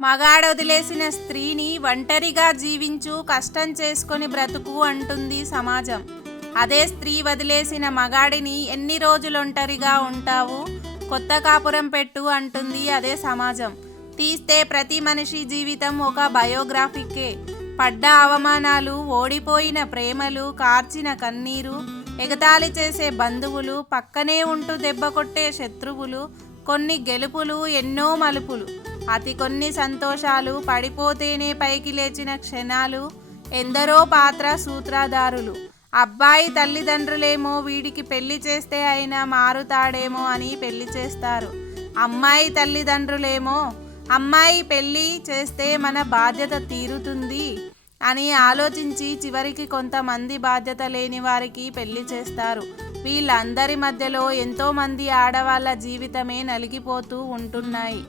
మగాడొదిలేసిన స్త్రీని ఒంటరిగా జీవించు, కష్టం చేసుకొని బ్రతుకు అంటుంది సమాజం. అదే స్త్రీ వదిలేసిన మగాడిని ఎన్ని రోజులొంటరిగా ఉంటావు, కొత్త కాపురం పెట్టు అంటుంది అదే సమాజం. తీస్తే ప్రతి మనిషి జీవితం ఒక బయోగ్రఫికే. పడ్డ అవమానాలు, ఓడిపోయిన ప్రేమలు, కార్చిన కన్నీరు, ఎగతాళి చేసే బంధువులు, పక్కనే ఉంటూ దెబ్బ కొట్టే శత్రువులు, కొన్ని గెలుపులు, ఎన్నో మలుపులు, అతి కొన్ని సంతోషాలు, పడిపోతేనే పైకి లేచిన క్షణాలు, ఎందరో పాత్ర సూత్రధారులు. అబ్బాయి తల్లిదండ్రులేమో వీడికి పెళ్లి చేస్తే అయినా మారుతాడేమో అని పెళ్లి చేస్తారు. అమ్మాయి తల్లిదండ్రులేమో అమ్మాయి పెళ్లి చేస్తే మన బాధ్యత తీరుతుంది అని ఆలోచించి చివరికి కొంతమంది బాధ్యత లేని వారికి పెళ్లి చేస్తారు. వీళ్ళందరి మధ్యలో ఎంతోమంది ఆడవాళ్ళ జీవితమే నలిగిపోతూ ఉంటున్నాయి.